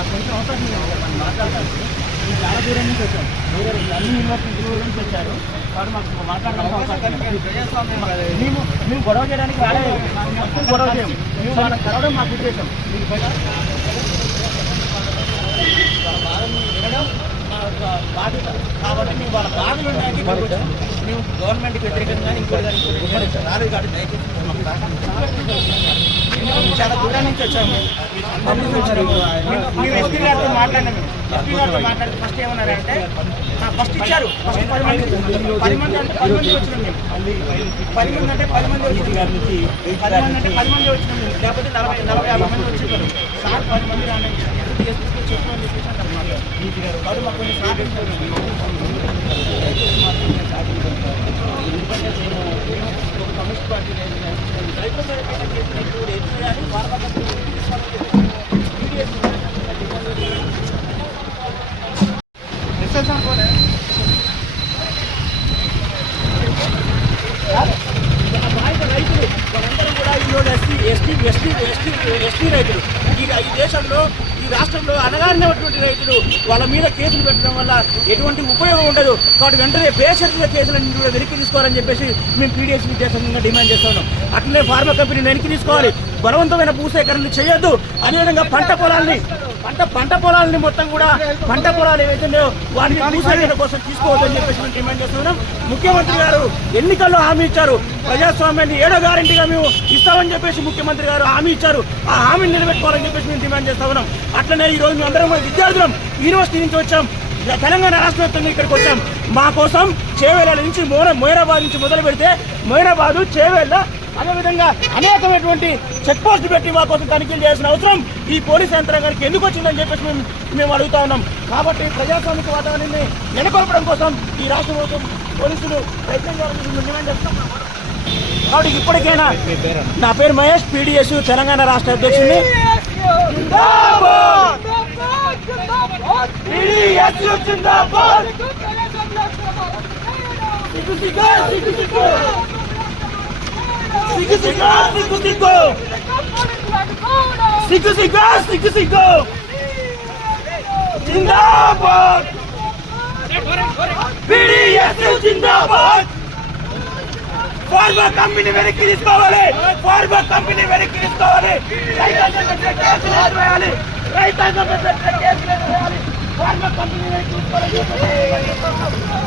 మాకు కొంచెం అవకాశం. మనం మాట్లాడడానికి చాలా దూరం నుంచి వచ్చాం. వేరే అన్ని యూనివర్సిటీ దూరం నుంచి వచ్చారు. కాబట్టి మాకు మాట్లాడడానికి అవకాశం. మేము మేము గొడవ చేయడానికి రాలేదు. గొడవ చేయం మేము వాళ్ళని కలవడం మాకు ఉద్దేశం. మీకు బయట బాధ్యత కాబట్టి మేము వాళ్ళ బాధలు ఉండడానికి. మేము గవర్నమెంట్కి వ్యతిరేకంగా ఇంకోటి రాలేదు కాబట్టి దయచేసి. చాలా దూరం నుంచి వచ్చాము. మేము ఎస్పీ గారితో మాట్లాడినాము ఎస్పీ గారితో మాట్లాడితే ఫస్ట్ ఏమన్నారంటే ఫస్ట్ ఇచ్చారు. ఫస్ట్ పది మంది పది మంది అంటే పది మంది వచ్చినాం మేము. పది మంది అంటే పది మంది వచ్చినాం పది మంది అంటే పది మంది వచ్చినాం మేము. లేకపోతే నలభై నలభై యాభై మంది వచ్చినారు సార్ పది మంది రాని ఎస్పీ చెప్పు చెప్పేసి అంటారు మాకు మాకు కొంచెం సహకరించారు రైతులు వాళ్ళందరూ కూడా ఈరోజు ST ST ST ST ST రైతులు ఈ ఈ దేశంలో ఈ రాష్ట్రంలో అనగారినటువంటి రైతులు వాళ్ళ మీద కేసులు పెట్టడం వల్ల ఎటువంటి ఉపయోగం ఉండదు. కాబట్టి వెంటనే బేషరతుగా కేసులను కూడా వెనక్కి తీసుకోవాలని చెప్పేసి మేము పీడిఎస్ దేశంగా డిమాండ్ చేస్తున్నాం అట్లనే ఫార్మా కంపెనీ వెనక్కి తీసుకోవాలి. బలవంతమైన భూసేకరణ చేయొద్దు అదేవిధంగా పంట పొలాల్ని పంట పంట పొలాలని మొత్తం కూడా పంట పొలాలు ఏవైతే ఉన్నాయో వాటిని భూసేకరణ కోసం తీసుకోవద్దని చెప్పేసి మేము డిమాండ్ చేస్తున్నాం ముఖ్యమంత్రి గారు ఎన్నికల్లో హామీ ఇచ్చారు. ప్రజాస్వామ్యాన్ని ఏడో గ్యారంటీగా మేము ఇస్తామని చెప్పేసి ముఖ్యమంత్రి గారు హామీ ఇచ్చారు. ఆ హామీని నిలబెట్టుకోవాలని చెప్పేసి మేము డిమాండ్ చేస్తా ఉన్నాం. అట్లనే ఈ రోజు మేము అందరం విద్యార్థులం యూనివర్సిటీ నుంచి వచ్చాం. తెలంగాణ రాష్ట్ర వ్యాప్తంగా ఇక్కడికి వచ్చాం. మా కోసం చేవేళ్ళ నుంచి మోర మొయిరాబాద్ నుంచి మొదలు పెడితే మొయిరాబాదు చేవేళ్ళ అదేవిధంగా అనేకమైనటువంటి చెక్ పోస్ట్ పెట్టి మా కోసం తనిఖీలు చేయాల్సిన అవసరం ఈ పోలీస్ యంత్రాంగానికి ఎందుకు వచ్చిందని చెప్పేసి మేము మేము అడుగుతా ఉన్నాం కాబట్టి ప్రజాస్వామిక వాతావరణాన్ని నెలకొల్పడం కోసం ఈ రాష్ట్ర ప్రభుత్వం పోలీసులు ప్రయత్నం చేయాలని డిమాండ్ చేస్తున్నాం కాబట్టి ఇప్పటికైనా నా పేరు మహేష్ పీడిఎస్ తెలంగాణ రాష్ట్ర అధ్యక్షుడిని సిగ్గు సిగ్గు, సిగ్గు సిగ్గు! సిగ్గు సిగ్గు, సిగ్గు సిగ్గు! సిగ్గు సిగ్గు, సిగ్గు సిగ్గు! జిందాబాద్ PDSU జిందాబాద్ ఫార్మా కంపెనీ వెనక్కి తీసుకోవాలి ఫార్మా కంపెనీ వెనక్కి తీసుకోవాలి రైతాంగం మీద కేసులు వేయాలి రైతాంగం మీద కేసులు వేయాలి ఫార్మా కంపెనీ వెనక్కి తీసుకోవాలి